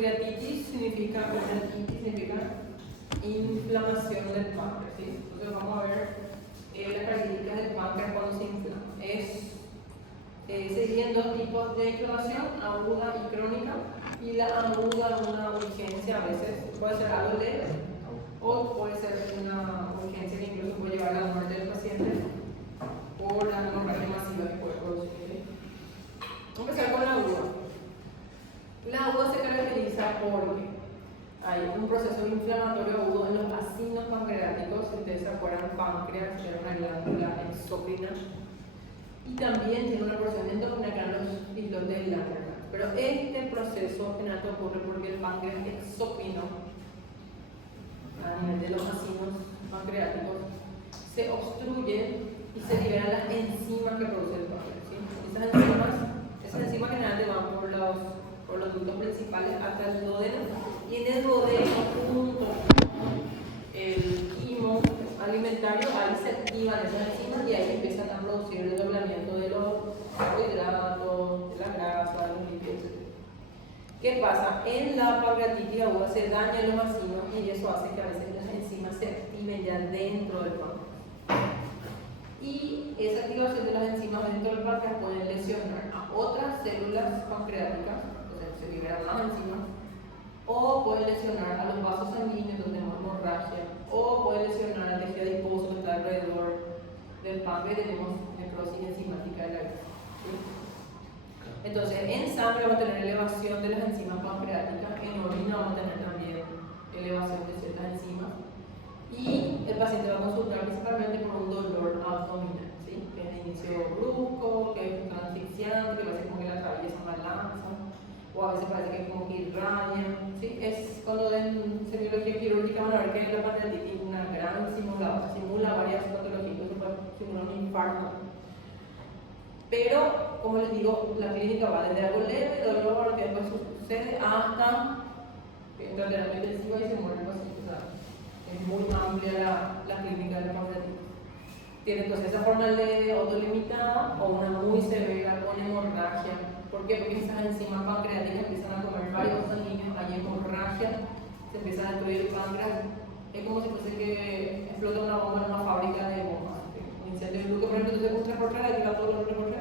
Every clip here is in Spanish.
pancreatitis significa inflamación del páncreas, ¿sí? Entonces vamos a ver las características del páncreas cuando se inflama. Se dividen dos tipos de inflamación, aguda y crónica. Y la aguda es una urgencia, a veces puede ser algo leve o puede ser una urgencia que incluso puede llevar a la muerte del paciente por la hemorragia masiva que puede producir. Vamos a empezar con la aguda. La aguda se caracteriza porque hay un proceso inflamatorio agudo en los acinos pancreáticos. Si ustedes se acuerdan, páncreas era una glándula exócrina y también tiene una porción endócrina que eran los islotes de Langerhans. Pero este proceso generalmente ocurre porque el páncreas exócrino, a nivel de los acinos pancreáticos, se obstruye y se liberan las enzimas que produce el páncreas, ¿sí? Esas enzimas generalmente van por los ductos principales hasta el duodeno, y en el duodeno, junto con el quimo alimentario, ahí se activan esas enzimas y ahí empiezan a producir el doblamiento de los carbohidratos, de la grasa, de los lípidos, etc. ¿Qué pasa? En la pancreatitis aguda se dañan los acinos y eso hace que a veces las enzimas se activen ya dentro del páncreas. Y esa activación de las enzimas dentro del páncreas puede lesionar a otras células pancreáticas, o sea, se liberan más enzimas, o puede lesionar a los vasos sanguíneos donde tenemos hemorragia, o puede lesionar al tejido adiposo que está alrededor del páncreas y tenemos necrosis enzimática de la grasa, ¿sí? Entonces, en sangre vamos a tener elevación de las enzimas pancreáticas, en orina vamos a tener también elevación de ciertas enzimas, y el paciente va a consultar principalmente por un dolor abdominal, ¿sí? Que es de inicio brusco, que es asfixiante, que parece como que la traviesa una lanza, o a veces parece que es como que irradia, ¿sí? Es cuando en semiología quirúrgica van a ver que la pancreatitis tiene una gran simulación, simula varias patologías, simula un infarto. Pero, como les digo, la clínica va desde algo leve, dolor, que después sucede, hasta que entra en terapia intensiva y se muere el paciente. O sea, es muy amplia la clínica de la pancreatitis. Tiene entonces esa forma leve, autolimitada, o una muy severa con hemorragia. ¿Por qué? Porque esas enzimas pancreáticas empiezan a comer varios sanguíneos, hay hemorragia, se empieza a destruir el páncreas. Es como si fuese que explota una bomba en una fábrica de bombas. Un incendio de luz, por ejemplo, entonces un 3x3, tira todo lo 3x3,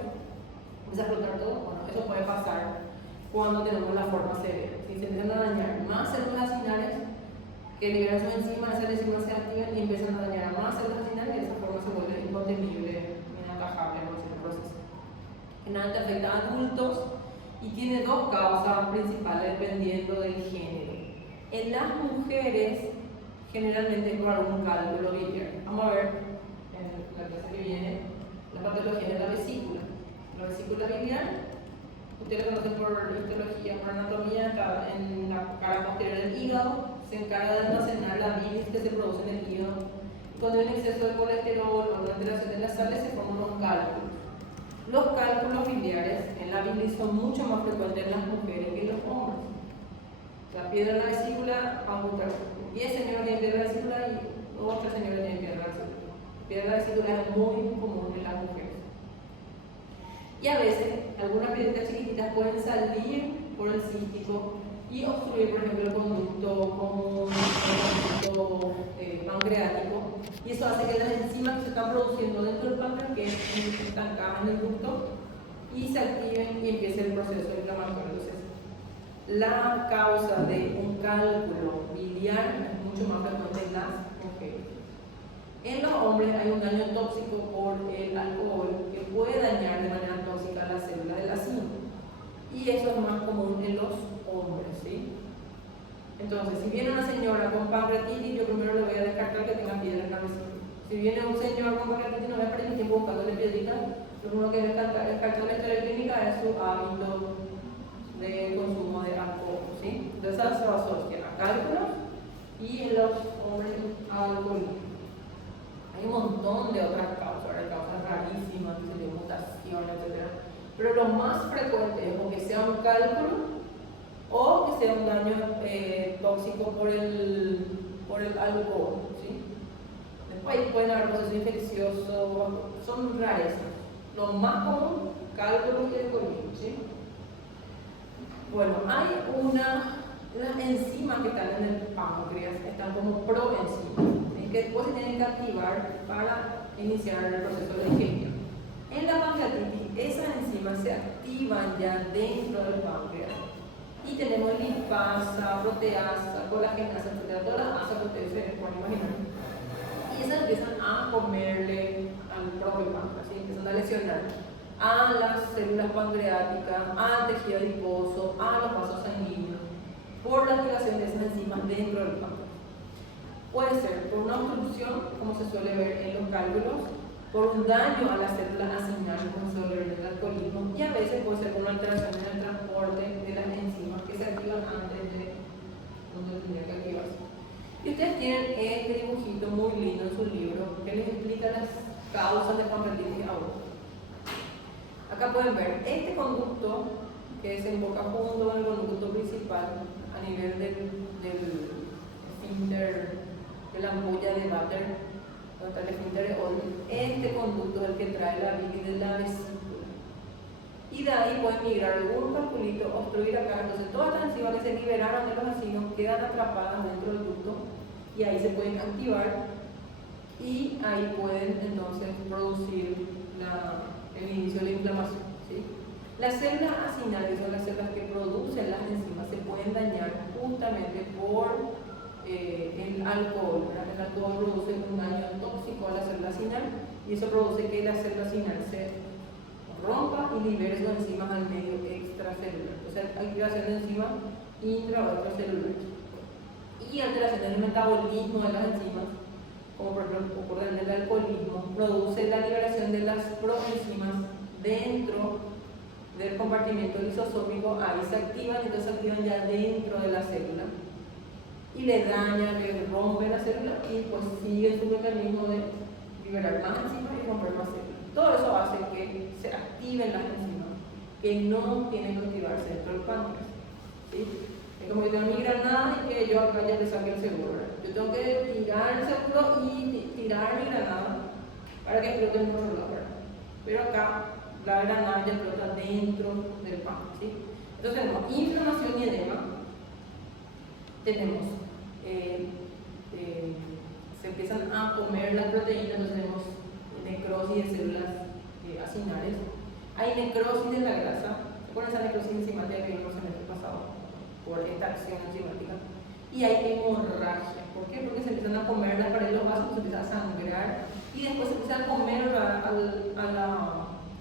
empieza a explotar todo. Bueno, eso puede pasar cuando tenemos la forma severa. Si se empiezan a dañar más células acinales que liberan sus enzimas, esas enzimas se activan y empiezan a dañar a más células acinales, y de esa forma se vuelve incontenible, inatajable el proceso. Generalmente afecta a adultos y tiene dos causas principales dependiendo del género. En las mujeres, generalmente es por algún cálculo biliar. Vamos a ver en la clase que viene la patología de la vesícula. La vesícula biliar, ustedes lo conocen por histología, por anatomía, está en la cara posterior del hígado, se encarga de almacenar la bilis que se produce en el hígado. Cuando hay un exceso de colesterol o una alteración de las sales, se forman unos cálculos. Los cálculos biliares en la bilis son mucho más frecuentes en las mujeres que en los hombres. La piedra en la vesícula, vamos a buscar 10 señoras tienen piedra en la vesícula y 2 o 3 señoras tienen piedra en la vesícula. Piedra en la vesícula es muy común en las mujeres. Y a veces, algunas piedritas chiquititas pueden salir por el cístico y obstruir, por ejemplo, el conducto común, el conducto pancreático, y eso hace que las enzimas que se están produciendo dentro del páncreas queden estancadas en el ducto y se activen y empiece el proceso inflamatorio. Entonces, la causa de un cálculo biliar es mucho más frecuente en las mujeres. En los hombres hay un daño tóxico por el alcohol que puede dañar de manera tóxica las células del acino, y eso es más común en los hombres, ¿sí? Entonces, si viene una señora con pancreatitis, yo primero le voy a descartar que tenga piedra en la vesícula. Si viene un señor con pancreatitis, no voy a perder tiempo buscándole piedritas. Lo único que descartar en la historia clínica es su hábito de consumo de alcohol, ¿sí? Entonces, esa se va a asociar a cálculos y en los hombres a alcoholismo. Hay un montón de otras causas, causas rarísimas, mutaciones, etc. Pero lo más frecuente es o que sea un cálculo o que sea un daño tóxico por el alcohol, ¿sí? Después pueden haber procesos infecciosos, son rarezas. Lo más común, cálculo y alcoholismo, ¿sí? Bueno, hay una las enzimas que están en el páncreas están como proenzimas, ¿sí? Que después se tienen que activar para iniciar el proceso de digestión. En la pancreatitis, esas enzimas se activan ya dentro del páncreas y tenemos lipasa, proteasa, colagenasa, etc. Todas las asas que ustedes se pueden imaginar. Y esas empiezan a comerle al propio páncreas, ¿sí? Empiezan a lesionar a las células pancreáticas, al tejido adiposo, a los vasos sanguíneos, por la activación de esas enzimas dentro del páncreas. Puede ser por una obstrucción, como se suele ver en los cálculos, por un daño a las células acinales, como se suele ver en el alcoholismo, y a veces puede ser por una alteración en el transporte de las enzimas que se activan antes de donde tendría que activarse. Y ustedes tienen este dibujito muy lindo en su libro que les explica las causas de pancreatitis aguda. Acá pueden ver este conducto que desemboca junto con el conducto principal a nivel del esfínter de la ampolla de Vater, donde está el esfínter de Olin. Este conducto es el que trae la bilis de la vesícula. Y de ahí pueden migrar algún calculito, obstruir acá. Entonces todas estas enzimas que se liberaron de los vacinos quedan atrapadas dentro del ducto y ahí se pueden activar y ahí pueden entonces producir el inicio de la inflamación, ¿sí? Las células acinales son las células que producen las enzimas, se pueden dañar justamente por el alcohol. ¿Verdad? El alcohol produce un daño tóxico a la célula acinal y eso produce que la célula acinal se rompa y libere sus enzimas al medio extracelular. Entonces, activación de enzimas intra o extracelulares. Y alteraciones del metabolismo de las enzimas, como por ejemplo ocurre en el alcoholismo, produce la liberación de las proenzimas dentro del compartimento lisosómico. Ahí se activan, entonces se activan ya dentro de la célula y le dañan, le rompen la célula y pues sigue su mecanismo de liberar más enzimas y romper más células. Todo eso hace que se activen las enzimas que no tienen que activarse dentro del páncreas, ¿sí? Es como yo tengo mi granada y que yo acá ya le saque el seguro, ¿verdad? Yo tengo que tirar el seguro y tirar mi granada para que explote en otro lado, ¿verdad? Pero acá la granada ya explota dentro del páncreas, ¿sí? Entonces tenemos inflamación y edema, tenemos se empiezan a comer las proteínas, entonces tenemos necrosis de células acinales, hay necrosis de la grasa. ¿Se acuerdan esa necrosis enzimática que vimos en el pasado? Por esta acción enzimática. Y hay hemorragia. ¿Por qué? Porque se empiezan a comer las paredes de los vasos, se empieza a sangrar y después se empieza a comer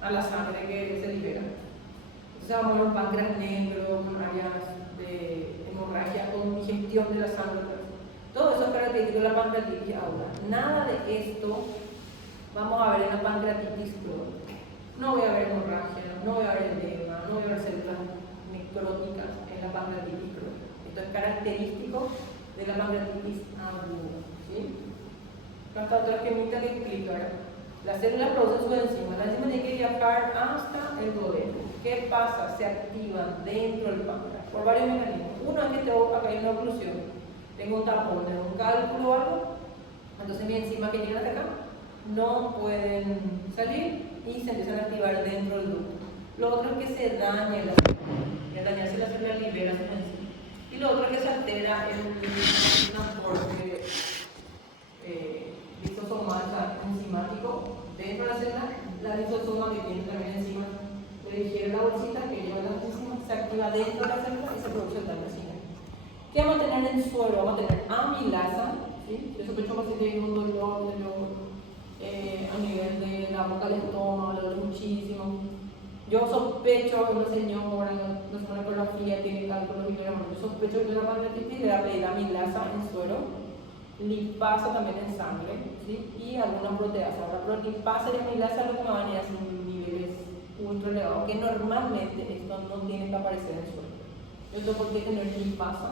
a la sangre que se libera. Entonces vamos a ver un páncreas negro con áreas de hemorragia, con digestión de la sangre. Todo eso es característico de la pancreatitis aguda. Nada de esto vamos a ver en la pancreatitis crónica. No voy a ver hemorragia, no voy a ver edema, no voy a ver células necróticas en la pancreatitis crónica. Esto es característico de la pancreatitis aguda, ¿sí? Hasta otra esquemita que explica. Las células producen su enzima. La enzima tiene que viajar hasta el duodeno. ¿Qué pasa? Se activan dentro del páncreas por varios mecanismos. Uno es que tengo acá hay una oclusión, tengo un tapón, tengo un cálculo o algo, entonces mi enzima que llega hasta acá no pueden salir y se empiezan a activar dentro del ducto. Lo otro es que se daña la célula, y al dañarse la célula libera sus enzimas. Y lo otro es que se altera el transporte lisosomal enzimático dentro de la célula. La lisosoma que tiene también enzimas le digiere la bolsita que lleva las enzimas, se activa dentro de la célula y se produce el daño acinal. ¿Qué vamos a tener en suero? Vamos a tener amilasa, ¿sí? Yo sospecho que si tiene un dolor a nivel de la boca del estómago, le duele muchísimo. Yo sospecho que una señora en la sonografía tiene cálculos y yo sospecho que tiene una pancreatitis, le da pedir amilasa en suero, lipasa también en sangre, ¿sí? Y alguna proteasa. Ahora, pero lipasa y amilasa lo que me van a ir haciendo niveles ultra elevados, que normalmente esto no tiene que aparecer en el suero. Yo tengo por qué tener lipasa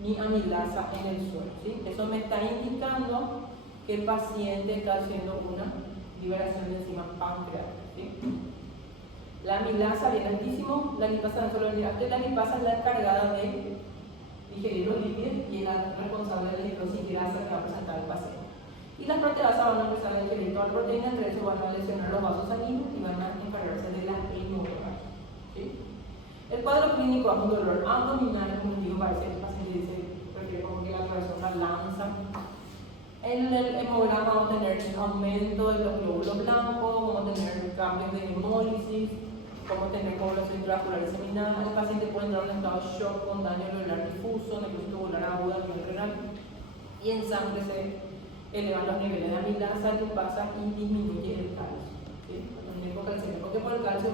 ni amilasa en el suero, ¿sí? Eso me está indicando que el paciente está haciendo una liberación de enzimas pancreáticas, ¿sí? La amilasa viene altísimo, la lipasa no solo la lipasa es la encargada de digerir los lípidos y es la responsable de la necrosis grasa que va a presentar el paciente. Y las proteasas van a empezar a digerir toda la proteína, entre eso van a lesionar los vasos sanguíneos y van a encargarse de la hemorragia, ¿sí? El cuadro clínico es un dolor abdominal, como digo, parece que el paciente dice, prefiere como que la cabeza una lanza. En el hemograma vamos a tener aumento de los glóbulos blancos, vamos a tener cambios de hemólisis, vamos a tener coagulación intraocular diseminada. El paciente puede entrar en un estado de shock con daño alveolar difuso, necrosis tubular aguda a nivel renal, y en sangre se elevan los niveles de amilasa, lipasa y disminuye el calcio. ¿Sí? Porque por el calcio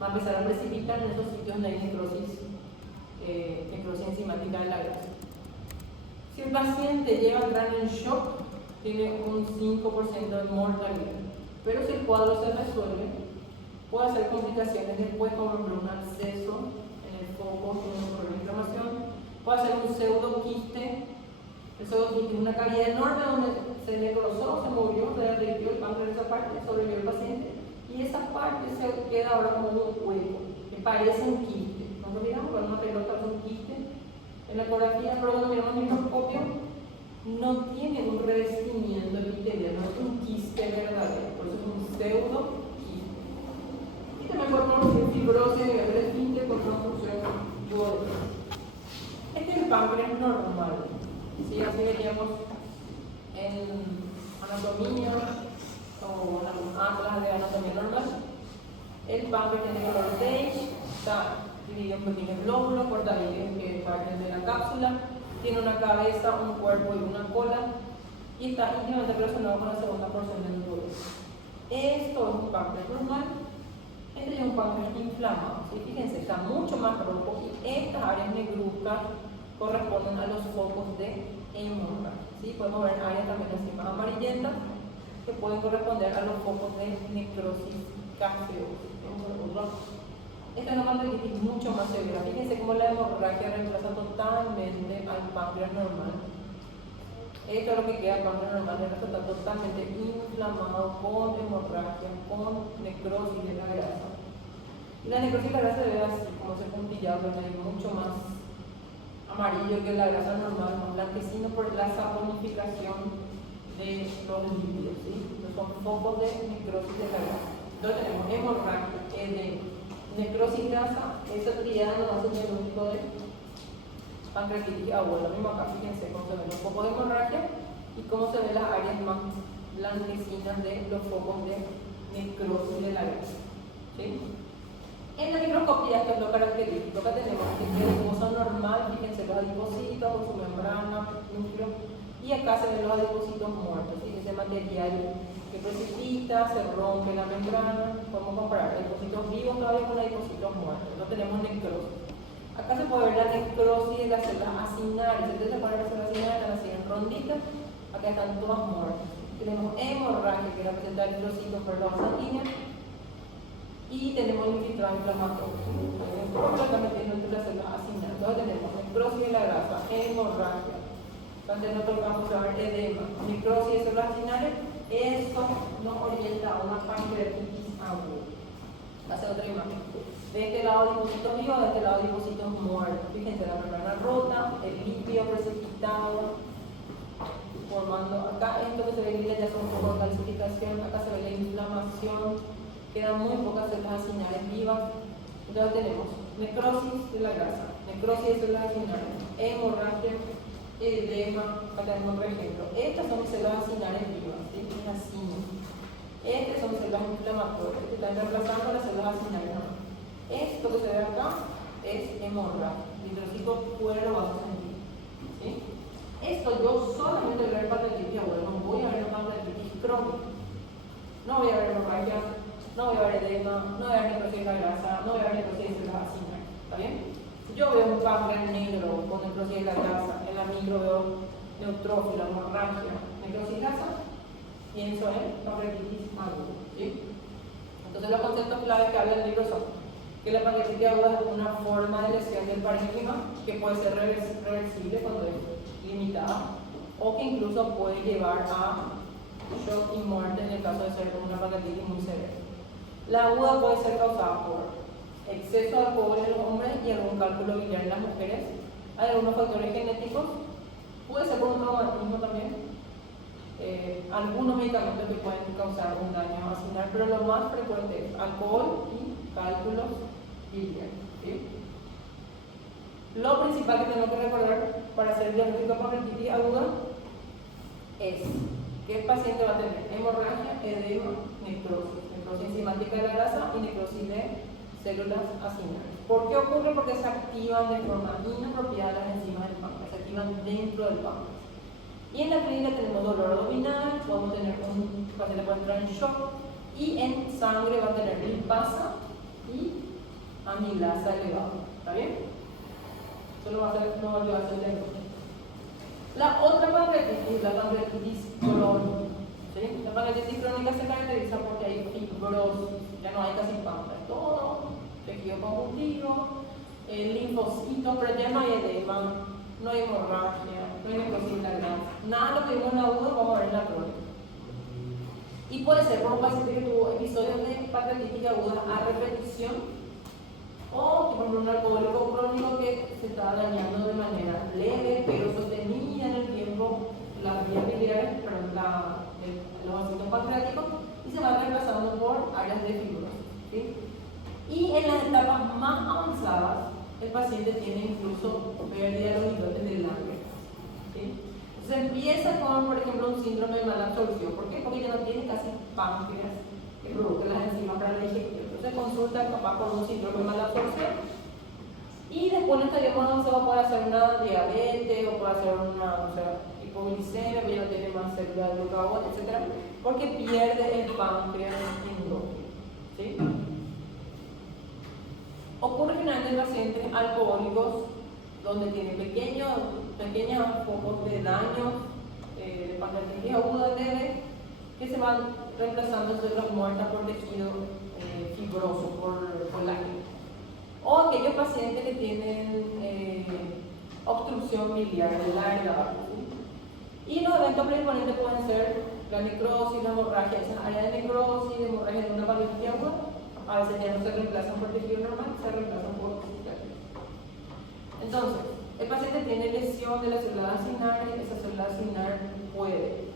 va a empezar a precipitar en esos sitios donde hay necrosis enzimática de la grasa. Si el paciente llega a entrar en shock, tiene un 5% de mortalidad. Pero si el cuadro se resuelve, puede hacer complicaciones después, como por ejemplo un absceso en el foco, por la inflamación, puede hacer un pseudoquiste. El pseudoquiste es una cavidad enorme donde se necrosó, se movió, se derritió el páncreas de esa parte, sobrevivió el paciente, y esa parte se queda ahora como un hueco, que parece un quiste. Cuando miramos con una pelota es un quiste en la ecografía, pero cuando miramos el microscopio no tiene un revestimiento epitelial, no es un quiste verdadero, por eso es un pseudoquiste. Y también podemos producir fibrosis a nivel del esfínter con una función duodénica. Este es el páncreas normal. ¿Sí? Así veríamos en anatomía o en algún atlas de anatomía normal. El páncreas tiene color beige, está dividido en pequeños glóbulos portadillos que parten de la cápsula, tiene una cabeza, un cuerpo y una cola, y está íntimamente relacionado con la segunda porción del duodeno. Esto es un páncreas normal. Este es un páncreas inflamado. ¿Sí? Fíjense, está mucho más rojo, y estas áreas negruzcas corresponden a los focos de hemorragia. ¿Sí? Podemos ver áreas también así más amarillentas que pueden corresponder a los focos de necrosis gaseosa. Esta es una pancreatitis mucho más severa. Fíjense cómo la hemorragia reemplaza totalmente al páncreas normal. Esto es lo que queda del páncreas normal, el resto está totalmente inflamado con hemorragia, con necrosis de la grasa. Y la necrosis de la grasa se ve así, como ese puntillado, mucho más amarillo que la grasa normal, más blanquecino por la saponificación de los lípidos. ¿Sí? Entonces son focos de necrosis de la grasa. Entonces tenemos hemorragia, edema, necrosis grasa, esa triada nos hace un diagnóstico de pancreatitis aguda. Lo mismo acá, fíjense cómo se ven los focos de hemorragia y cómo se ven las áreas más blanquecinas de los focos de necrosis de la grasa. ¿Sí? En la microscopía, esto es lo característico que tenemos, que es el dibujo normal, fíjense los adipocitos con su membrana, núcleo, y acá se ven los adipocitos muertos, ¿sí? Ese material que precipita, se rompe la membrana. Podemos comparar adipocitos vivos todavía con adipocitos muertos, no tenemos necrosis. Acá se puede ver la necrosis de las células acinarias. Entonces se puede ver las células acinarias, están así en ronditas, acá están todas muertas. Tenemos hemorragia, que representa eritrocitos por la sanguínea, y tenemos infiltrado inflamatorio. Completamente entre las células acinarias. Entonces tenemos necrosis de la grasa, hemorragia. Entonces no tocamos a ver edema, necrosis de células acinarias. Esto nos orienta a una pancreatitis aguda. Hace otra imagen. De este lado depósitos vivos, de este lado depósitos muertos. Fíjense la membrana rota, el líquido precipitado, formando acá esto que se ve gris ya son un poco de calcificación, acá se ve la inflamación, quedan muy pocas células acinarias vivas. Entonces tenemos necrosis de la grasa, necrosis de células acinarias, hemorragia, edema. Acá tenemos otro ejemplo. Estas son células acinarias vivas, ¿sí? Es así. Estas son células inflamatorias que están reemplazando las células acinarias. Esto que se ve acá es hemorragia, eritrocitos fuera de los vasos sanguíneos. ¿Sí? Esto yo solamente voy a ver pancreatitis aguda, no voy a ver pancreatitis crónica. No voy a ver hemorragia, no voy a ver edema, no voy a ver necrosis de la grasa, no voy a ver necrosis de células acinarias. ¿Está bien? Yo veo un páncreas negro con necrosis de la grasa, en la micro veo neutrófila, hemorragia, necrosis grasa, pienso en pancreatitis aguda. ¿Sí? Entonces los conceptos claves que habla el libro son que la pancreatitis aguda es una forma de lesión del parénquima que puede ser reversible cuando es limitada, o que incluso puede llevar a shock y muerte en el caso de ser una pancreatitis muy severa. La aguda puede ser causada por exceso de alcohol en los hombres y algún cálculo biliar en las mujeres. Hay algunos factores genéticos, puede ser por un traumatismo también, algunos medicamentos que pueden causar un daño vaginal, pero lo más frecuente es alcohol y cálculos biliares. ¿Sí? Lo principal que tenemos que recordar para hacer el diagnóstico de pancreatitis aguda es que el paciente va a tener hemorragia, edema, necrosis enzimática de la grasa y necrosis de células acinares. ¿Por qué ocurre? Porque se activan de forma inapropiada las enzimas del páncreas, se activan dentro del páncreas. Y en la clínica tenemos dolor abdominal, podemos tener un paciente puede entrar en shock y en sangre va a tener lipasa y amilasa elevada. ¿Está bien? Eso lo va a hacer el diagnóstico. La otra pancreatitis, la pancreatitis crónica. ¿Sí? La pancreatitis crónica se caracteriza porque hay fibrosis, ya no hay casi páncreas, todo tejido conjuntivo, linfocitos, pero ya no hay edema, no hay hemorragia, no hay necrosis de la grasa. Nada de lo que vimos en la aguda vamos a ver en la crónica. Y puede ser por un paciente que tuvo episodios de pancreatitis aguda a repetición, o por ejemplo un alcohólico crónico que se está dañando de manera leve pero sostenida en el tiempo las vías biliares, los ácidos pancreáticos, y se van reemplazando por áreas de fibrosis. ¿Sí? Y en las etapas más avanzadas el paciente tiene incluso pérdida de los islotes del lágrima. ¿Sí? Entonces empieza con, por ejemplo, un síndrome de mala absorción. ¿Por qué? Porque ya no tiene casi páncreas que produzcan las enzimas para la digestión. Entonces consulta al papá con un síndrome de mala absorción y después en estadio más avanzado puede hacer una diabetes o puede hacer una hipoglicemia, ya no tiene más células de glucagón, etc. Porque pierde el páncreas endógeno. ¿Sí? Ocurre generalmente en pacientes alcohólicos donde tienen pequeños focos de daño de pancreatitis aguda leve que se van reemplazando células muertas por tejido fibroso, por colágeno. O aquellos pacientes que tienen obstrucción biliar del área. ¿Sí? Y los eventos predisponentes pueden ser la necrosis, la hemorragia, esas áreas de necrosis, de hemorragia de una pancreatitis aguda, a veces ya no se reemplazan por tejido normal, se reemplazan por cicatriz. Entonces, el paciente tiene lesión de la célula acinar y esa célula acinar puede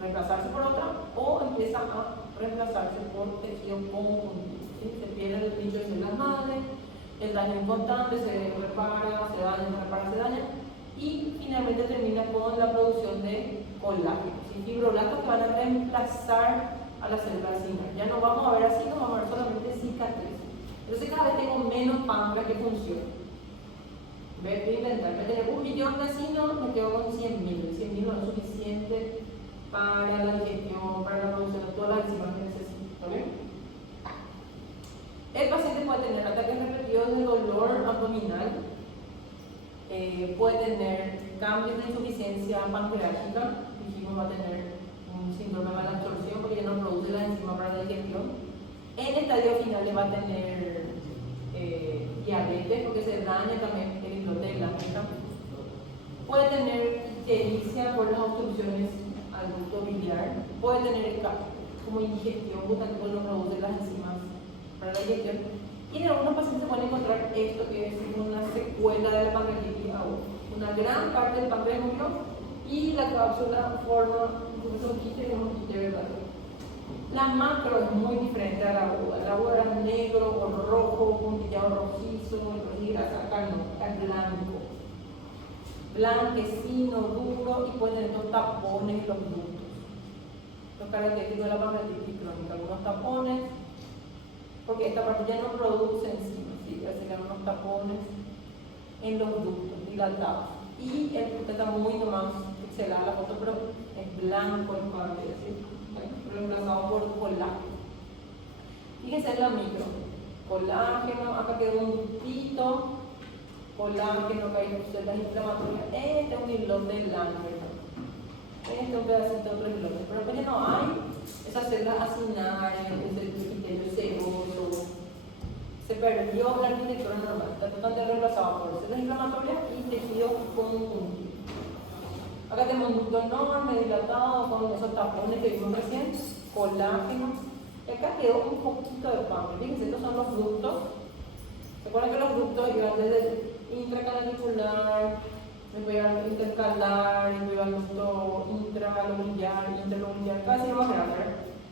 reemplazarse por otra o empieza a reemplazarse por tejido conjuntivo. ¿Sí? Se pierde el nicho de células madre, el daño inconstante, se repara, se daña, se repara, se daña y finalmente termina con la producción de colágeno, ¿sí? Fibroblastos que van a reemplazar a la célula acinar. Ya no vamos a ver así, no vamos a ver solamente cicatriz. Entonces cada vez tengo menos páncreas que funciona. Voy a inventar, me tengo 1 millón de acinos, me quedo con 100.000. 100.000 no es suficiente para la digestión, para la producción de todas las enzimas que necesito. ¿Está bien? El paciente puede tener ataques repetidos de dolor abdominal, puede tener cambios de insuficiencia pancreática, dijimos va a tener un síndrome de mala absorción porque ya no produce la enzima para la digestión. En estadios finales va a tener diabetes porque se daña también el islote de lágrima. Puede tener ictericia por las obstrucciones al ducto biliar. Puede tener como indigestión, justamente porque no produce las enzimas para la digestión. Y en algunos pacientes se puede encontrar esto que es una secuela de la pancreatitis aguda. Una gran parte del páncreas murió y la cápsula forma un quiste verdadero. La macro es muy diferente a la aguda. La aguda era negro o rojo, puntillado rojizo, y grasa acá no, acá es blanco. Blanquecino, duro y puede tener unos tapones en los ductos. Los característicos de la pancreatitis crónica, algunos tapones, porque esta parte ya no produce enzimas, ¿sí? Se llaman unos tapones en los ductos, dilatados. Y está muy nomás pixelada la foto, pero es blanco en parte, ¿sí? Reemplazado por colágeno. Fíjense en la micro. Colágeno, acá quedó un ductito, colágeno, acá hay células inflamatorias. Este es un islote de Langerhans. Este es un pedacito de otro islote. Pero después ya no hay esas células acinares, ese epitelio seroso. Se perdió la arquitectura normal. Está totalmente reemplazado por células inflamatorias y tejido conjuntivo. Acá tenemos un ducto enorme, dilatado, con esos tapones que vimos recién, colágeno. Y acá quedó un poquito de páncreas. Fíjense, estos son los ductos. ¿Se acuerdan que los ductos iban desde intracanavicular, después iban al intercalar, después iban al ducto intralobular, interlobular, casi más grande?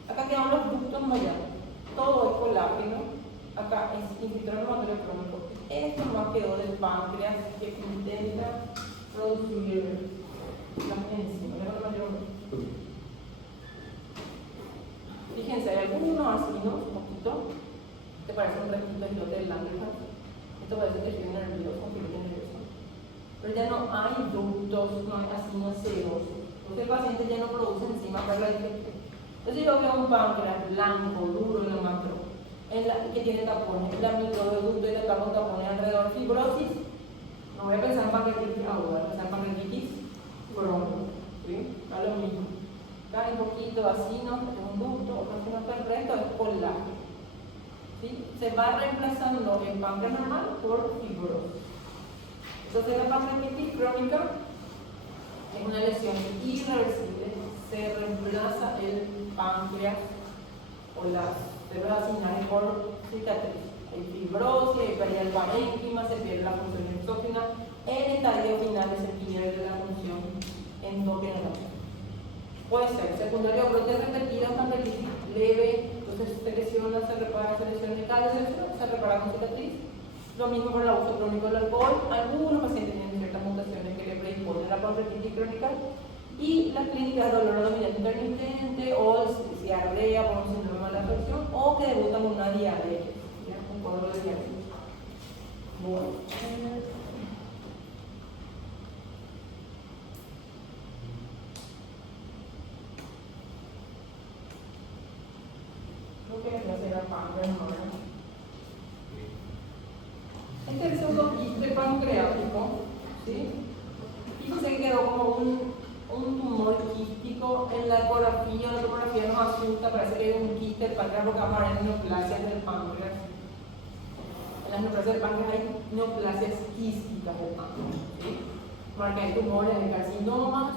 Acá quedan los ductos mallados. Todo es colágeno acá es infiltrado crónico. Esto más quedó del páncreas que intenta producir las enzimas. Fíjense, hay algunos ácidos, un poquito, que parece un restito de islote del lágrima. Esto parece tejido nervioso, fibra nerviosa. Pero ya no hay ductos, no hay ácidos serosos. Entonces el paciente ya no produce enzimas para la digestión. Entonces yo veo un páncreas blanco, duro en la macro, que tiene tapones, la microducto y la tapones alrededor, fibrosis. No voy a pensar en pancreatitis aguda, voy a pensar en pancreatitis crónica. ¿Sí? Da lo mismo. Acá hay un poquito de ácido, un ducto, otro que no está el resto es colágeno. ¿Sí? Se va reemplazando el páncreas normal por fibrosis. Entonces la pancreatitis crónica es una lesión irreversible, se reemplaza el páncreas o las células acinares por cicatriz. Hay fibrosis, hay pérdida del parénquima, se pierde la función exógena, en el estadio final se pierde la función endógena. Puede ser secundario o brote repetida, pancreatitis leve, entonces se lesiona, se repara, se lesiona, cada lesión se repara con cicatriz. Lo mismo con el abuso crónico del alcohol. Algunos pacientes tienen ciertas mutaciones que le predisponen a la pancreatitis crónica. Y las clínicas de dolor abdominal intermitente o diarrea por un síndrome de mala absorción o que debutan con una diabetes, un cuadro de diabetes. Bueno. Creo que les voy a hacer a páncreas ahora. Este es el pseudoquiste pancreático, ¿sí? Y se quedó como un tumor quístico. En la ecografía, la tomografía nos asusta, parece que hay un quiste del páncreas porque aparecen en neoplasias del páncreas. En las neoplasias del páncreas hay neoplasias quísticas del páncreas, ¿sí? Porque hay tumores de carcinomas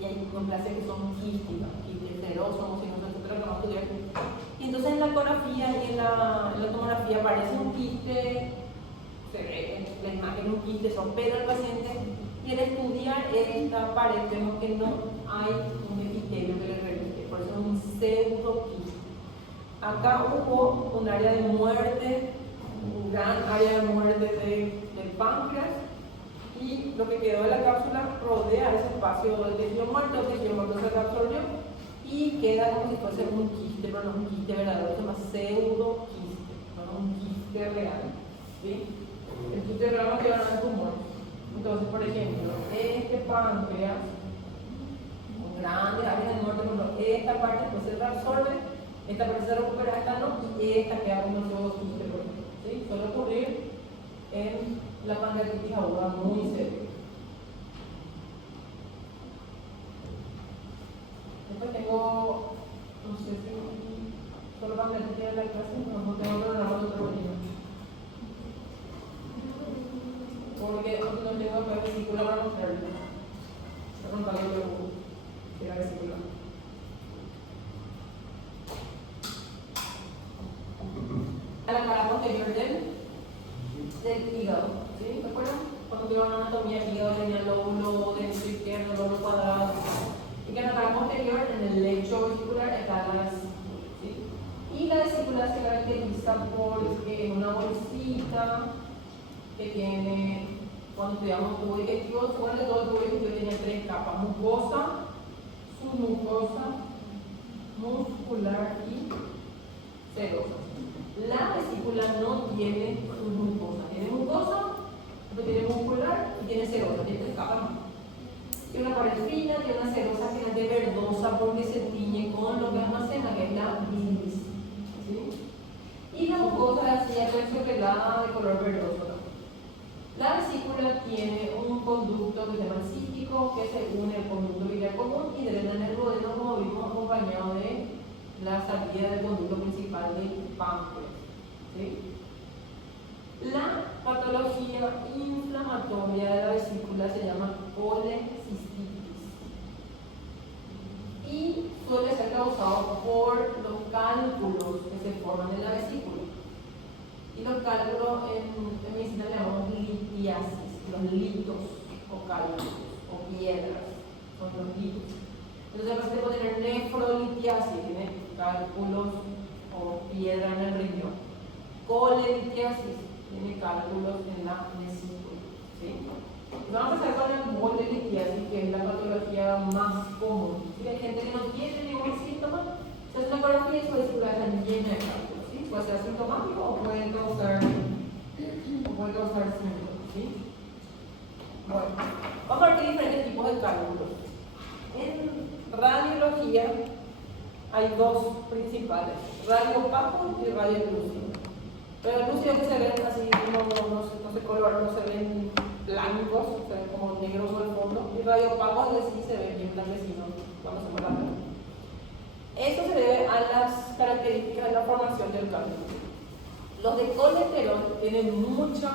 y hay neoplasias que son quísticas, quistes serosos, homocinos, etcétera, que vamos a estudiar. Y entonces en la ecografía y en la tomografía aparece un quiste, se ve la imagen de un quiste, se opera al paciente. Y al estudiar esta pared vemos que no hay un epitelio que le reviste, por eso es un pseudoquiste. Acá hubo un área de muerte, un gran área de muerte del páncreas, y lo que quedó de la cápsula rodea ese espacio del tejido muerto, el tejido muerto se absorbió y queda como si fuese un quiste, pero no es un quiste verdadero, se llama pseudoquiste, no es un quiste real. ¿Sí? El quiste real no queda en tumor. Entonces, por ejemplo, este páncreas, un grande área de muerte, esta parte pues se reabsorbe, esta parte se recupera, esta no, y esta queda como un pseudoquiste, por ejemplo. ¿Sí? Suele ocurrir en la pancreatitis aguda muy seria. Después tengo, no sé si solo pancreatitis de la clase, no tengo programa de otro día. Porque no tengo la vesícula para mostrarle. Voy a contarle de la vesícula. A la cara posterior del hígado. ¿Sí? ¿Se acuerdan? Cuando tuvieron una anatomía del hígado tenía el lóbulo derecho izquierdo, el lóbulo cuadrado. Y que en la cara posterior, en el lecho vesicular, está la vesícula. ¿Sí? Y la vesícula se caracteriza por una bolsita que tiene, cuando estudiamos tubo digestivo, supongo que todo el tubo digestivo tiene tres capas: mucosa, submucosa, muscular y serosa. La vesícula no tiene submucosa, tiene mucosa, después tiene muscular y tiene serosa, tiene tres capas. Tiene una pared fina, tiene una serosa que es de verdosa porque se tiñe con lo que almacena, que es la bilis. ¿Sí? Y la mucosa es así, aterciopelada de color verdoso. La vesícula tiene un conducto que se llama cístico, que se une al conducto biliar común y drena en el duodeno, como vimos, acompañado de la salida del conducto principal del páncreas. ¿Sí? La patología inflamatoria de la vesícula se llama colecistitis y suele ser causado por los cálculos que se forman en la vesícula. Y los cálculos en medicina le llamamos litiasis, los litos o cálculos o piedras, son los litos. Entonces, a veces puede tener nefrolitiasis, tiene cálculos o piedra en el riñón. colelitiasis, tiene cálculos en la vesícula, ¿sí? Vamos a empezar con la colelitiasis, que es la patología más común. ¿Sí? Hay gente que no tiene ningún síntoma, entonces la ecografía y su vesícula están llena de cálculos, ¿sí? Puede ser sintomático o puede causar síntomas, ¿sí? Bueno, vamos a ver qué diferentes tipos de cálculos. En radiología hay dos principales, radio opaco y radio lúcido. Radio lúcido que se ven así como no se coloran, no se ven blancos, se ven como negros al fondo, y radio opaco es decir, se ven bien blanquecinos cuando se mueven. Esto se debe a las características de la formación del cálculo. Los de colesterol tienen mucho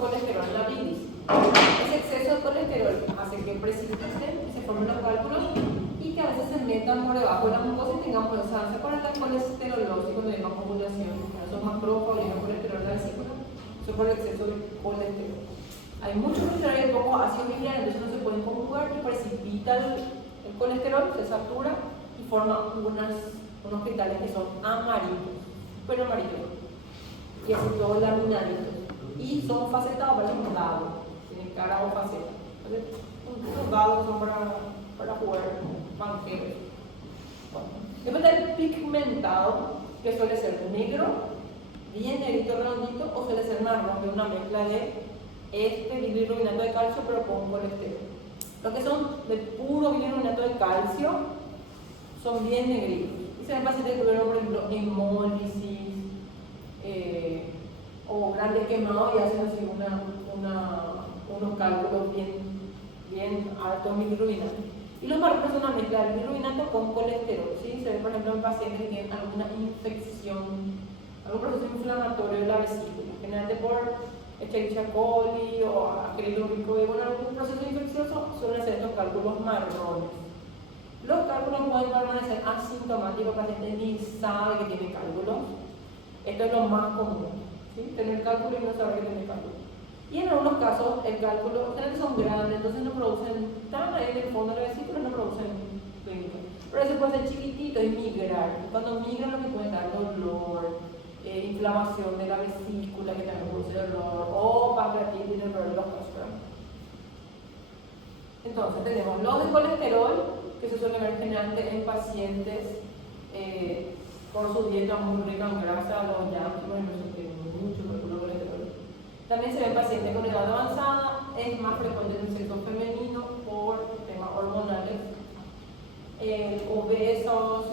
colesterol en la bilis. Ese exceso de colesterol hace que precipiten y se formen los cálculos y que a veces se metan por debajo de la mucosa y tengamos esa colesterolosis cuando hay más ovulación. Eso es más profundo y no colesterol en la vesícula, eso por el exceso de colesterol. Hay mucho colesterol y poco ácido biliar, entonces no se pueden conjugar y precipita el colesterol, se satura y forma unos cristales que son amarillos, pero amarillos. Y así todos laminaditos. Y son facetados, parecen dados, tienen cara o faceta. Los dados son para jugar banqueros. Bueno. Después está el pigmentado, que suele ser negro, bien negrito, redondito, o suele ser marrón, que es una mezcla de bilirrubinato de calcio, pero con colesterol. Los que son de puro bilirrubinato de calcio son bien negritos. Y se ven pacientes que tuvieron, por ejemplo, hemólisis, o grandes quemados y hacen así unos cálculos bien altos en bilirrubinato. Y los marrones son una mezcla de bilirrubinato con colesterol, ¿sí? Se ve, por ejemplo, en pacientes que tienen alguna infección, algún proceso inflamatorio de la vesícula, generalmente por Escherichia coli o acrilúrico, y bueno, algún proceso infeccioso suelen ser estos cálculos marrones. Los cálculos pueden permanecer asintomáticos, el paciente ni sabe que tiene cálculos. Esto es lo más común, ¿sí? Tener cálculo y no saber que tiene cálculo. Y en algunos casos el cálculo, generalmente son grandes, entonces no producen, están ahí en el fondo de la vesícula, no producen clínica. Pero eso puede ser chiquitito y migrar. Cuando migran lo que puede dar dolor, inflamación de la vesícula que también produce dolor, o pancreatitis y dolor de los casos. Entonces tenemos los de colesterol, que se suelen ver generalmente en pacientes por su dieta muy rica en grasa, los yanquis, por ejemplo, tienen mucho colesterol. También se ven pacientes con edad avanzada, es más frecuente en el sexo femenino por temas hormonales. Obesos,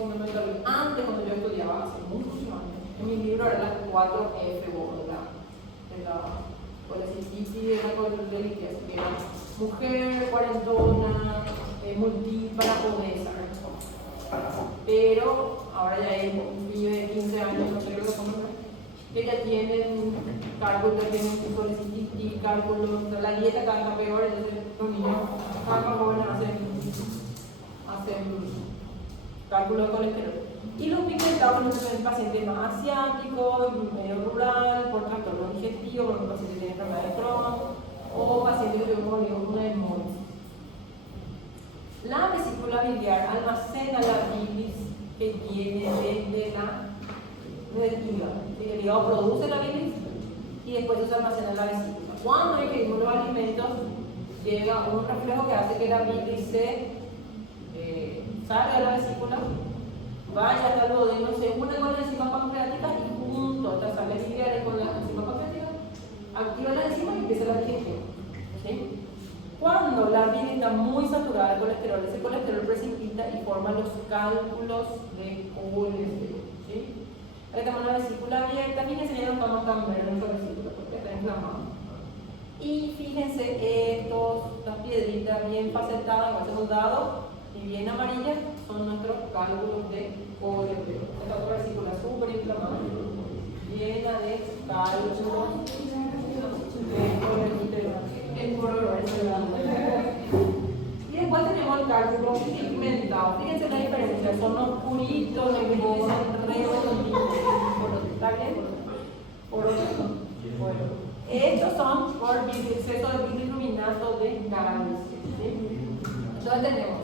antes cuando yo estudiaba, hace muchos años, en mi libro era las 4F, de la colecistitis y de la colelitiasis, que era mujer, cuarentona, multípara, obesa. Pero ahora ya hay un niño de 15 años, no sé qué lo conocen, que ya tienen cálculos, tienen colecistitis, cálculos, la dieta cada vez peor, entonces los niños cada vez más jóvenes hacen cálculos de colesterol. Y los pigmentados son pacientes más asiáticos, medio rural, por trastorno digestivo, por pacientes que tienen enfermedad de Crohn, o pacientes que tienen una hemólisis. La vesícula biliar almacena la bilis que viene desde el hígado. El hígado produce la bilis y después se almacena en la vesícula. Cuando ingerimos los alimentos, llega un reflejo que hace que la bilis salga de la vesícula, vaya hasta el duodeno, se une con la enzima pancreática y junto a las sales biliares con la enzima pancreática, activa la enzima y empieza la digestión. ¿Sí? Cuando la bilis está muy saturada de colesterol, ese colesterol precipita y forma los cálculos de colesterol. ¿Sí? Ahora tenemos la vesícula abierta, fíjense, ya no estamos tan verdes en nuestra vesícula porque está inflamada. Y fíjense, estas piedritas bien facetadas, igual son dados y bien amarillas, son nuestros cálculos de colesterol. Esta otra vesícula súper inflamada, llena de cálculos de colesterol. Y después tenemos el cálculo pigmentado. Fíjense la diferencia, son oscuritos, negritos, redonditos. ¿Está bien? Bueno, estos son por exceso de bilirrubinato de calcio. ¿Sí? Entonces tenemos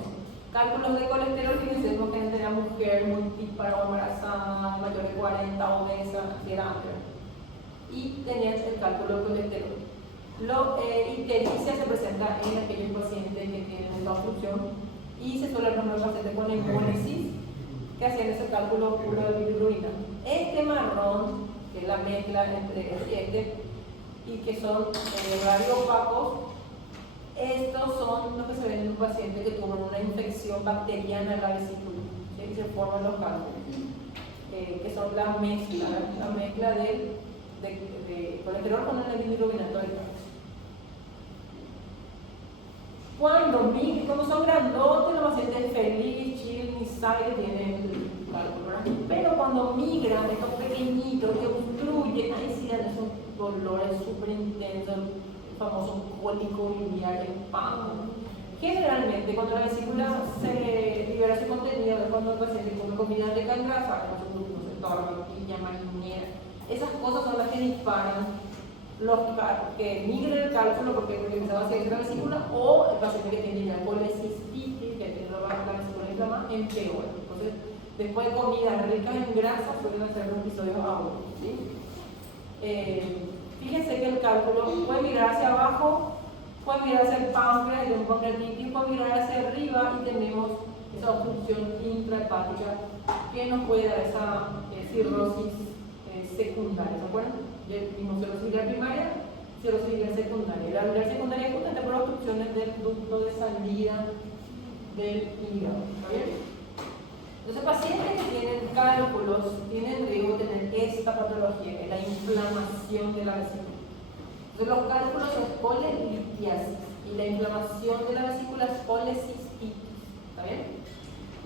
cálculos de colesterol, fíjense, porque es de la mujer multípara o embarazada, mayor de 40, obesa, etc. y tenían el cálculo de colesterol. La ictericia se presenta en aquellos pacientes que tienen esta obstrucción y se suele poner pacientes con hemólisis que hacían ese cálculo puro de bilirrubina. Este marrón, que es la mezcla entre este y este, y que son radiopacos, estos son los que se ven en un paciente que tuvo una infección bacteriana en la vesícula, ¿sí? Y se forman los cálculos, que son la mezcla de colesterol con el bilirrubina. Cuando son grandotes, los pacientes feliz, chill, ni sabe que tienen el cálculo, pero cuando migran, estos pequeñitos que obstruyen, ahí sí dan esos dolores súper intensos, el famoso cólico biliar en pan. Generalmente, cuando la vesícula se libera su contenido, es cuando el paciente come comida rica en grasa, tortilla, marinera, esas cosas son las que disparan los que migren el cálculo porque empezaba a seguir la vesícula, o el paciente que tiene ya colecistitis, que tiene la vesícula inflamada, empeora. Entonces, después de comidas ricas en grasa, suelen hacer los episodios agudos, ¿sí? Fíjense que el cálculo puede mirar hacia abajo, puede mirar hacia el páncreas, y un pancreatitis, puede mirar hacia arriba y tenemos esa obstrucción intrahepática que nos puede dar esa cirrosis secundaria, ¿se acuerdan? Vimos cirrosis biliar primaria, cirrosis biliar secundaria. La biliar secundaria es justamente por obstrucciones del ducto de salida del hígado, ¿está bien? Entonces, pacientes que tienen cálculos tienen riesgo de tener esta patología, que es la inflamación de la vesícula. Entonces, los cálculos son colelitiasis y la inflamación de la vesícula es colecistitis, ¿está bien?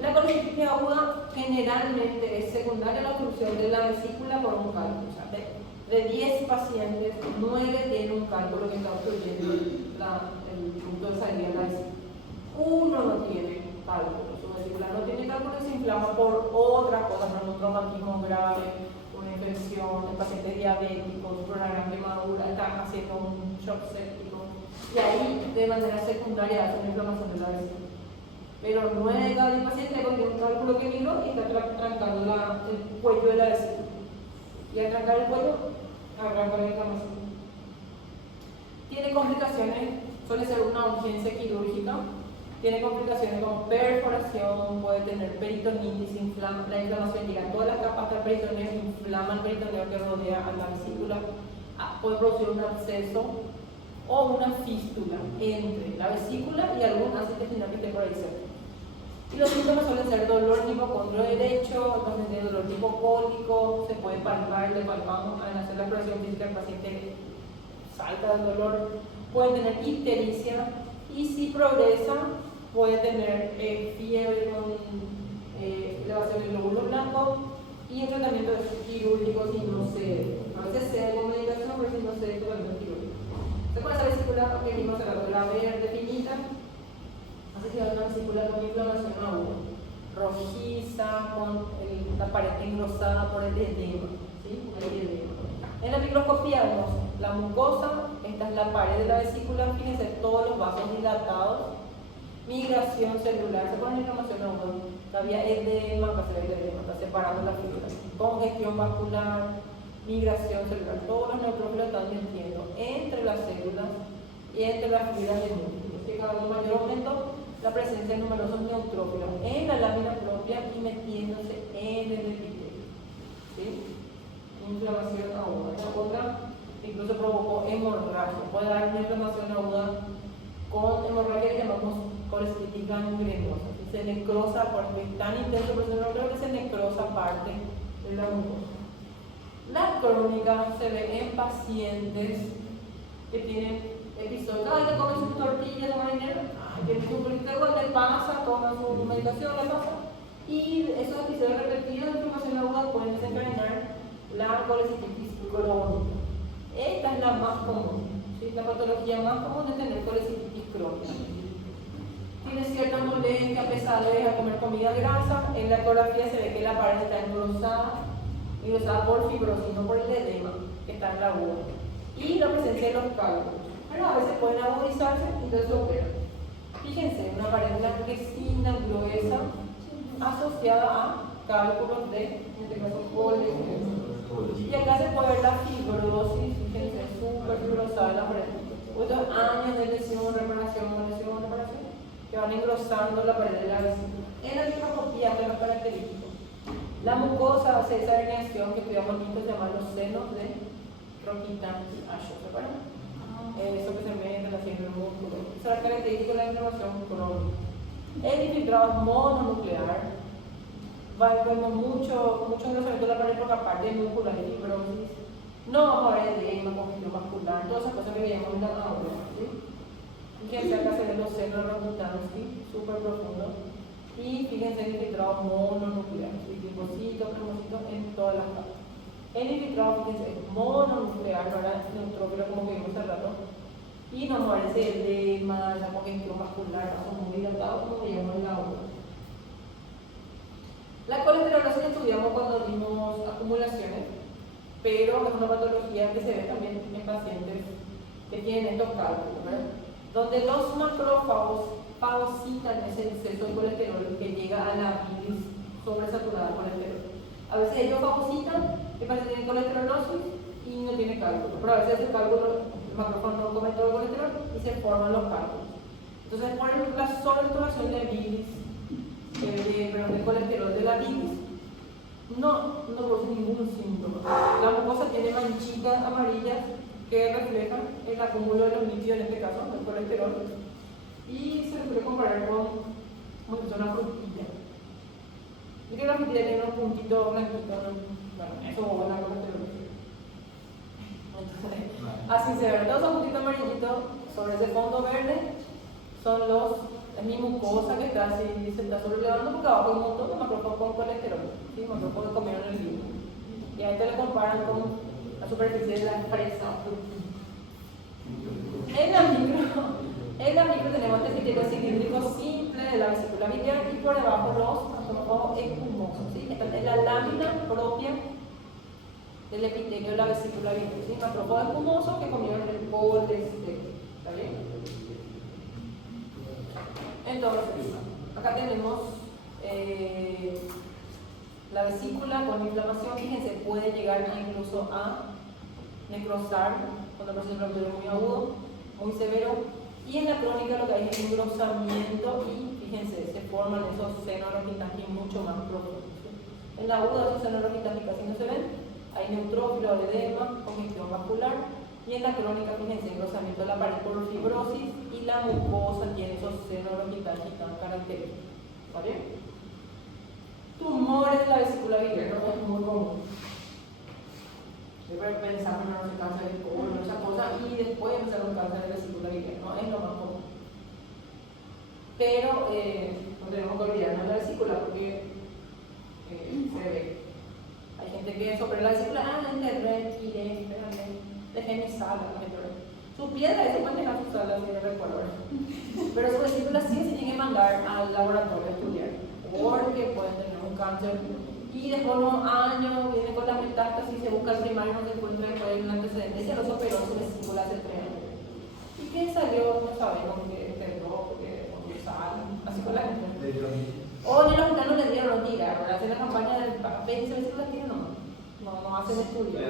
La colecistitis aguda generalmente es secundaria a la obstrucción de la vesícula por un cálculo. O sea, de 10 pacientes, 9 tienen un cálculo que está obstruyendo el ducto de salida de la vesícula. Uno no tiene cálculo, su vesícula no tiene cálculo y se inflama por otras cosas, un traumatismo grave, una infección, el paciente diabético, una gran quemadura, está haciendo un shock séptico, y ahí de manera secundaria hace una inflamación de la vesícula. Pero 9 de cada 10 pacientes tiene un cálculo que migró y está trancando el cuello de la vesícula. Y al trancar el cuello, arranca la inflamación. Tiene complicaciones, suele ser una urgencia quirúrgica, tiene complicaciones como perforación, puede tener peritonitis, la inflamación llega a todas las capas del peritoneo, inflama el peritoneo que rodea a la vesícula, puede producir un absceso o una fístula entre la vesícula y algún ácido intestinal que esté por ahí cerca. Y los síntomas suelen ser dolor tipo condro derecho, dolor tipo cólico, se puede palpar, le palpamos al hacer la exploración física, el paciente salta del dolor, puede tener ictericia y si progresa puede tener fiebre con elevación del glóbulo blanco y el tratamiento quirúrgico si no se, a veces se da con medicación, pero si no se da tratamiento quirúrgico. Entonces con esa vesícula que vimos la verde finita, hace que una vesícula con inflamación aguda, rojiza, con la pared engrosada por el edema, ¿sí? El edema. En la microscopía vemos la mucosa, esta es la pared de la vesícula, fíjense todos los vasos dilatados, migración celular, se pone inflamación aguda, había edema, acá se ve el edema, está separando la fibra, congestión vascular, migración celular, todos los neutrófilos están metiendo entre las células y entre las fibras del músculo, que cada mayor aumento la presencia de numerosos neutrófilos en la lámina propia y metiéndose en el epitelio, ¿sí? Inflamación aguda. La otra incluso provocó hemorragia, puede dar una inflamación aguda con hemorragia que llamamos colecistitis gangrenosa, se necrosa porque es tan intenso, pero no creo que se necrosa parte de la mucosa. La crónica se ve en pacientes que tienen episodios, cada vez que comen sus tortillas de marinera, tiene su colesterol, le pasa, toma su medicación, le pasa, y esos episodios repetidos de inflamación aguda pueden desencadenar la colecistitis crónica. Esta es la más común, ¿sí? La patología más común es tener colecistitis crónica. Tiene cierta molestia, pesadez a comer comida grasa. En la ecografía se ve que la pared está engrosada por fibrosis, no por el edema que está en la uva. Y la presencia de los cálculos. Pero a veces pueden agudizarse y entonces se operan. Fíjense, una pared blanquecina, gruesa, asociada a cálculos de, en este caso, colesterol. Y acá se puede ver la fibrosis, fíjense, súper fibrosada la pared. Otros años de lesión, reparación, que van engrosando la pared de la vesícula. En la microscopía, que es lo característico. La mucosa hace esa herniación que estudiamos niños, se llaman los senos de Rokitansky y Asher, ¿se acuerdan? Eso que se mete haciendo el músculo. Esa es la característica de la inflamación crónica. El infiltrado mononuclear. Vemos mucho engrosamiento de la pared porque aparte de músculo hay fibrosis. No vamos a ver edema, congestión vascular, todas esas cosas que veíamos en la aula, ¿sí? Fíjense acá se ven los senos Rokitansky, súper profundos. Y fíjense el infiltrado mononuclear, linfocitos, cromocitos en todas las partes. El infiltrado, fíjense, es mononuclear, no era neutrófilo como que vimos hace rato. Y nos aparece edema, la congestión vascular, vasos muy dilatados, como veíamos en la aula. La colesterolosis la estudiamos cuando dimos acumulaciones, pero es una patología que se ve también en pacientes que tienen estos cálculos, ¿verdad? Donde los macrófagos fagocitan ese exceso de colesterol que llega a la bilis sobresaturada de colesterol. A veces ellos fagocitan, el paciente tiene colesterolosis y no tiene cálculo, pero a veces el cálculo, el macrófago no come todo el colesterol y se forman los cálculos. Entonces, por la sobresaturación de bilis, de colesterol de la bilis, no produce ningún síntoma. La mucosa tiene manchitas amarillas que reflejan el acúmulo de los lípidos, en este caso, del colesterol, y se le puede comparar con como si fuera una frutilla. Y que la frutilla tiene unos puntitos blanquitos, bueno, eso es la colesterol. Así se ven todos esos puntitos amarillitos sobre ese fondo verde, son es mi mucosa que está así, se está sobrelevando porque abajo hay un montón de macrófagos con colesterol, ¿sí? Macrófagos que comieron el líquido. Y ahí te lo comparan con la superficie de la fresa frutilla. En la micro tenemos este círculo cilíndrico simple de la vesícula biliar y por debajo los macrófagos espumosos, ¿sí? Esta es la lámina propia del epitelio de la vesícula biliar, ¿sí? Macrófagos espumosos que comieron el colesterol, ¿está bien? Entonces, acá tenemos la vesícula con inflamación, fíjense, puede llegar incluso a necrosar cuando el proceso inflamatorio es muy agudo, muy severo. Y en la crónica lo que hay es engrosamiento y fíjense, se forman esos senos Rokitansky mucho más profundos. En la aguda esos senos Rokitansky casi no se ven, hay neutrófilo, edema, congestión vascular. Y en la crónica, fíjense, engrosamiento de la pared por fibrosis y la mucosa tiene esos senos Rokitansky tan característicos. ¿Vale? Tumores de la vesícula biliar, no es muy común. Siempre pensamos en el cáncer de colon, esa cosa, y después empezar un cáncer de vesícula biliar, no es lo más común. Pero no tenemos que olvidarnos de la vesícula porque se ve. Hay gente que sobre la vesícula, enterré, tiré, dejé mi sala, su piedra es pueden dejar su sala, si no recuerdo. Pero su vesícula sí se tiene que mandar al laboratorio a estudiar, porque pueden tener un cáncer. Y después de unos años viene con la metástasis, se busca el primario, no se encuentra después de un antecedente, se los operó su vesícula hace 3 años. ¿Y qué salió? No sabemos, porque enterró, porque sal, así con la gente. O ni los gitanos le dieron, no tira, ¿verdad? Hacen la campaña del papel y se vesícula tira, no hacen estudio.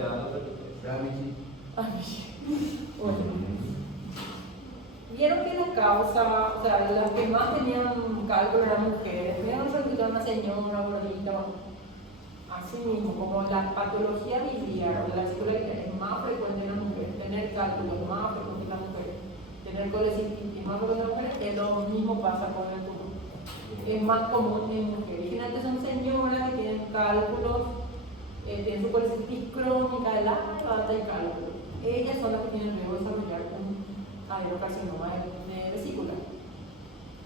Bueno. Vieron que la causa, o sea, las que más tenían cálculo eran mujeres, vieron que una señora gordita. Así mismo, como la patología biliar o la vesícula biliar es más frecuente en las mujeres, tener cálculo es más frecuente en las mujeres, tener colecitis es más frecuente en las mujeres, lo mismo pasa con el tumor. Es más común en mujeres. Y finalmente son señoras que tienen cálculos, tienen su colecitis crónica de larga data de cálculo. Ellas son las que tienen riesgo de desarrollar un adenocarcinoma de vesícula.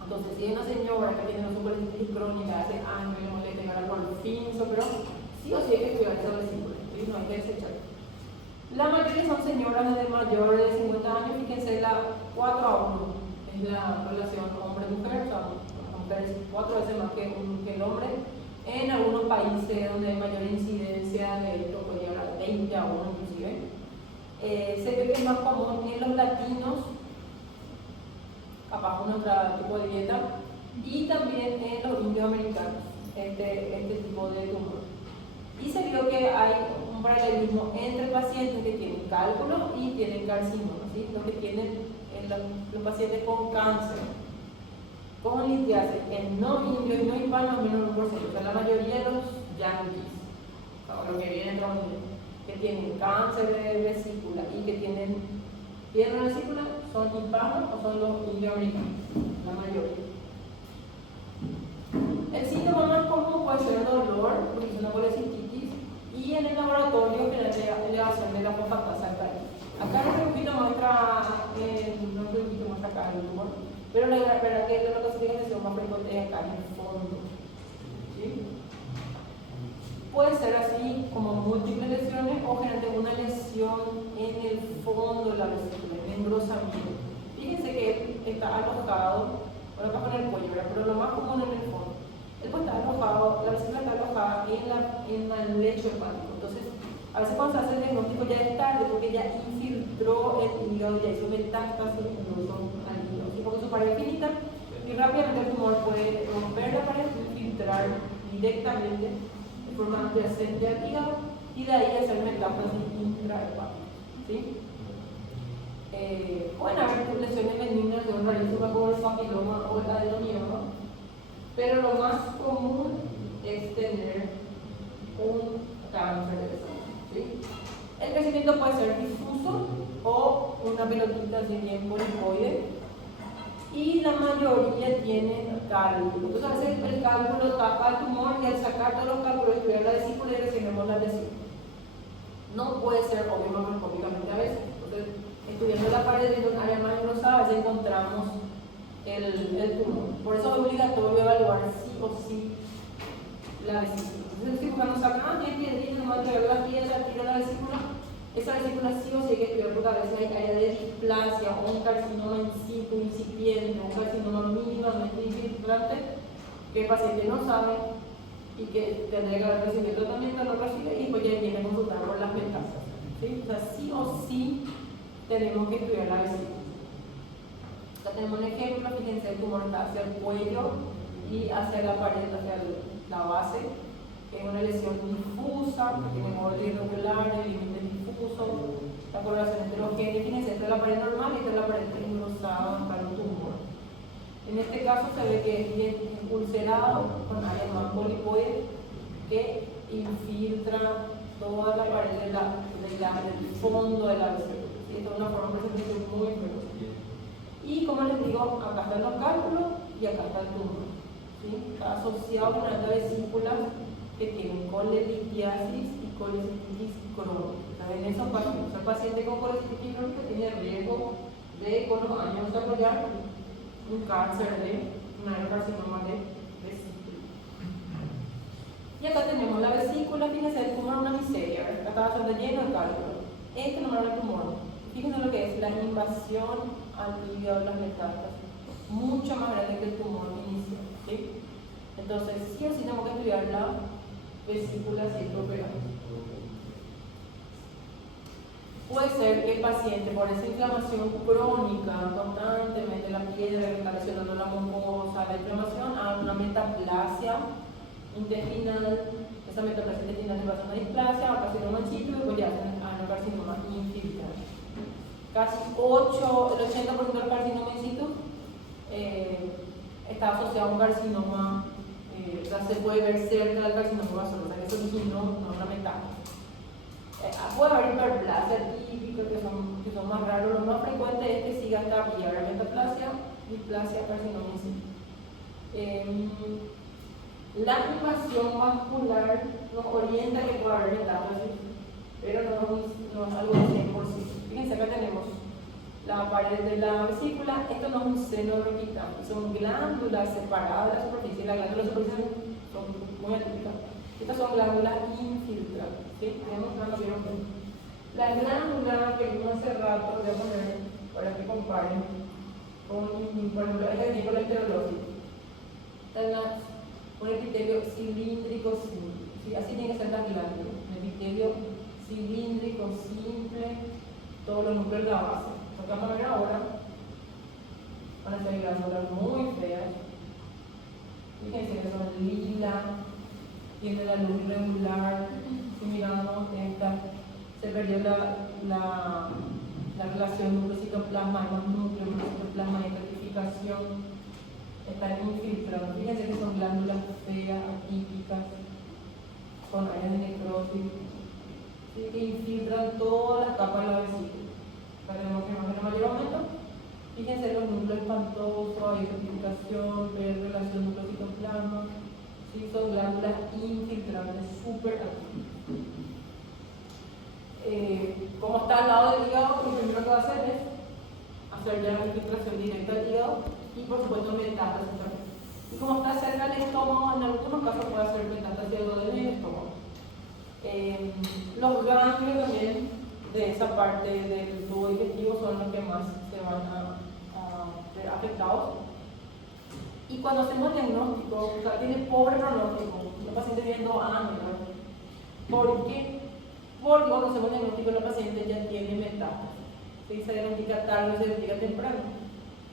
Entonces, si hay una señora que tiene una colecitis crónica hace años y no le llegará por fin, pero sí o sí hay que cuidar esa vesícula, ¿sí? No hay que desechar. La mayoría son señoras de mayor de 50 años, fíjense, la 4:1 es la relación hombre-mujer, o sea, la mujer es 4 veces más que el hombre. En algunos países donde hay mayor incidencia de esto, puede llegar a 20:1 inclusive. Se ve que es más común en los latinos, capaz un otro tipo de dieta, y también en los indioamericanos, este tipo de tumor. Y se vio que hay un paralelismo entre pacientes que tienen cálculo y tienen carcinoma, ¿sí? Los que tienen los pacientes con cáncer, con litiasis, en no indios y no hispanos, menos 1%. O sea, la mayoría de los yanquis, o los que vienen que tienen cáncer de vesícula y que tienen piedra de vesícula, son hispanos o son los indioamericanos, la mayoría. El síntoma más común puede ser dolor, porque es una colecistitis, y en el laboratorio que es la elevación de la fosfatasa alcalina. Acá no es un poquito muestra acá el tumor, pero la verdad que la clasificación más frecuente es acá en el fondo. ¿Sí? Puede ser así como múltiples lesiones o generalmente una lesión en el fondo de la vesícula, en el engrosamiento. Fíjense que él está alojado, bueno, acá con el cuello, ¿verdad? Pero lo más común en el fondo. Después está alojado, la vesícula está alojada en el lecho hepático. Entonces, a veces cuando se hace el diagnóstico ya es tarde porque ya infiltró el hígado, ya hizo metástasis en los al hígado. ¿Sí? Porque su pared es finita y rápidamente el tumor puede romper la pared y infiltrar directamente de forma adyacente al hígado y de ahí hacer metástasis intrahepática. ¿Sí? Pueden haber lesiones benignas de un rarísima como el papiloma o el adenomioma, pero lo más común es tener un cáncer de vesícula. ¿Sí? El crecimiento puede ser difuso o una pelotita así bien polipoide y la mayoría tienen cálculo. Entonces a veces el cálculo tapa el tumor y al sacar todos los cálculos estudiar la vesícula y recibimos la lesión. No puede ser obvio macroscópicamente a veces. Entonces, estudiando la pared de un área más engrosada ya encontramos el tumor. Por eso es obligatorio evaluar sí o sí la vesícula. Entonces el cirujano saca, tiene piedrita, nomás entregar la piedra, tira la vesícula. Esa vesícula sí o sí hay que estudiar porque a veces hay área de displasia o un carcinoma in situ incipiente, un carcinoma mínimamente infiltrante que el paciente no sabe y que tendría que haber recibido tratamiento, no recibe y pues ya viene a consultar por las metástasis. ¿Sí? O sea, sí o sí tenemos que estudiar la vesícula. Acá tenemos un ejemplo, fíjense, el tumor está hacia el cuello y hacia la pared, hacia la base, que es una lesión difusa, que tiene borde irregular, el límite difuso, la coloración heterogénea. Fíjense, esta es la pared normal y esta es la pared engrosada para el tumor. En este caso se ve que es bien ulcerado, con área más polipoide, que infiltra toda la pared del fondo de la vesícula. ¿Sí? Esto es una forma de presentación muy feroz. Y como les digo, acá están los cálculos y acá está el tumor. ¿Sí? Está asociado con altas vesículas que tienen colelitiasis y colecistitis crónica. En esos pacientes, el paciente con colecistitis crónica tiene riesgo de con los años desarrollar un cáncer de un adenocarcinoma de vesícula. Y acá tenemos la vesícula, fíjense, el tumor es una miseria, acá está bastante lleno de cálculo. Este no es el tumor. Fíjense lo que es la invasión al hígado de las metástasis, mucho más grande que el tumor inicial. ¿Sí? Entonces, sí o sí tenemos que estudiar la vesícula si es operable. Puede ser que el paciente, por esa inflamación crónica, constantemente la piedra que está lesionando la mucosa, la inflamación, haga una metaplasia intestinal. Esa metaplasia intestinal le pasa una displasia, va a pasar un manchito y después ya hacen adenocarcinoma infiltrante. Casi el 80% del carcinoma in situ está asociado a un carcinoma, o sea, se puede ver cerca del carcinoma basal, o sea, que eso originó una metástasis. Puede haber hiperplasia típica, que son más raros. Lo más frecuente es que siga esta vía, la metaplasia, displasia, carcinoma in situ. La invasión vascular nos orienta a que puede haber metástasis, pero no es algo de 100%. Fíjense, acá tenemos la pared de la vesícula. Esto no es un seno roquitante, son glándulas separadas de la superficie. Las glándulas superficiales son muy atípicas. Estas son glándulas infiltradas. ¿Sí? La glándula que vimos hace rato, voy a poner para que comparen con, por ejemplo, el ejemplo enterológico. Está un epitelio cilíndrico simple. ¿Sí? Así tiene que ser las glándulas. Un epitelio cilíndrico simple, todos los núcleos de la base. Lo que vamos a ver ahora van a ser glándulas muy feas. Fíjense que son lila, tiene la luz irregular. Si miramos esta, se perdió la relación núcleo-citoplasma, hay más núcleo, citoplasma y rectificación. Están infiltrados. Fíjense que son glándulas feas, atípicas, con áreas de necrosis, ¿sí? Que infiltran todas las capas de la vesícula. Acá tenemos que en el mayor aumento. Fíjense los núcleos espantosos, hay rectificación, relación núcleo-citoplasma, ¿sí? Son glándulas infiltrantes súper activas. Como está al lado del hígado, lo primero que va a hacer es hacer ya la infiltración directa al hígado y por supuesto metástasis también. Y como está cerca del estómago, en algunos casos puede hacer metástasis en el estómago. Los ganglios también de esa parte del tubo digestivo son los que más se van a ver afectados. Y cuando hacemos el diagnóstico, o sea, tiene pobre pronóstico, el paciente tiene 2 años, ¿no? ¿Por qué? Porque cuando hacemos el diagnóstico, el paciente ya tiene metástasis. ¿Sí? Se diagnostica tarde, se diagnostica temprano.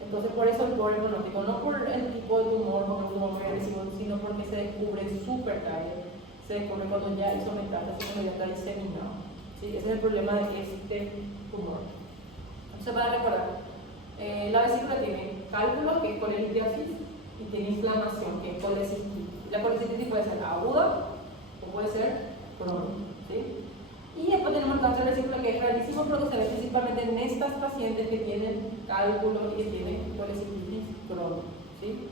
Entonces, por eso el pobre pronóstico, no por el tipo de tumor, como el tumor muy agresivo, sino porque se descubre súper tarde. Se descubre cuando ya hizo metástasis, cuando ya está diseminado. ¿Sí? Ese es el problema de este tumor. Entonces, para recordar, la vesícula tiene cálculo, que es colelitiasis, y tiene inflamación, que es colecistitis. La colecistitis puede ser aguda o puede ser crónica. ¿Sí? Y después tenemos el cáncer de vesícula, que es rarísimo, pero que se ve principalmente en estas pacientes que tienen cálculo y que tienen colecistitis crónica. ¿Sí?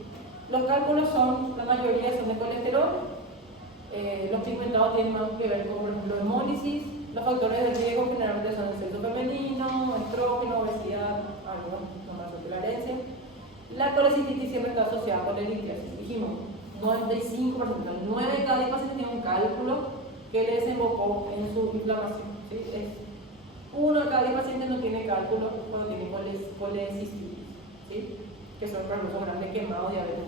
Los cálculos son, la mayoría son de colesterol. Los pigmentados tienen más que ver con, por ejemplo, hemólisis. Los factores de riesgo generalmente son el sexo femenino, estrógeno, obesidad, algunos no de la herencia. La colecistitis siempre está asociada con la litiasis. Dijimos, 95%, 9 de cada 10 pacientes tienen un cálculo que le desembocó en su inflamación. ¿Sí? Uno de cada 10 pacientes no tiene cálculo cuando tiene colecistitis, ¿sí? Que son los grandes quemados, diabetes.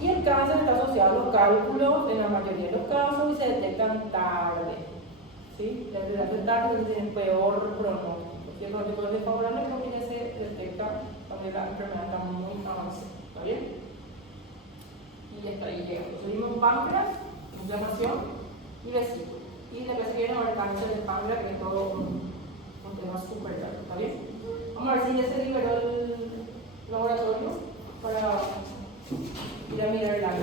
Y el cáncer está asociado a los cálculos en la mayoría de los casos y se detectan tarde. ¿Sí? Desde tarde es el peor pronóstico. Si el pronóstico es desfavorable, porque ya se detecta cuando la enfermedad está muy avanzada. ¿Está bien? Y hasta ahí llegamos. Subimos páncreas, inflamación y vesícula. Y después se viene el cáncer del páncreas, que es todo un tema súper largo. ¿Está bien? Vamos a ver si ya se liberó el laboratorio para ir a mirar el área.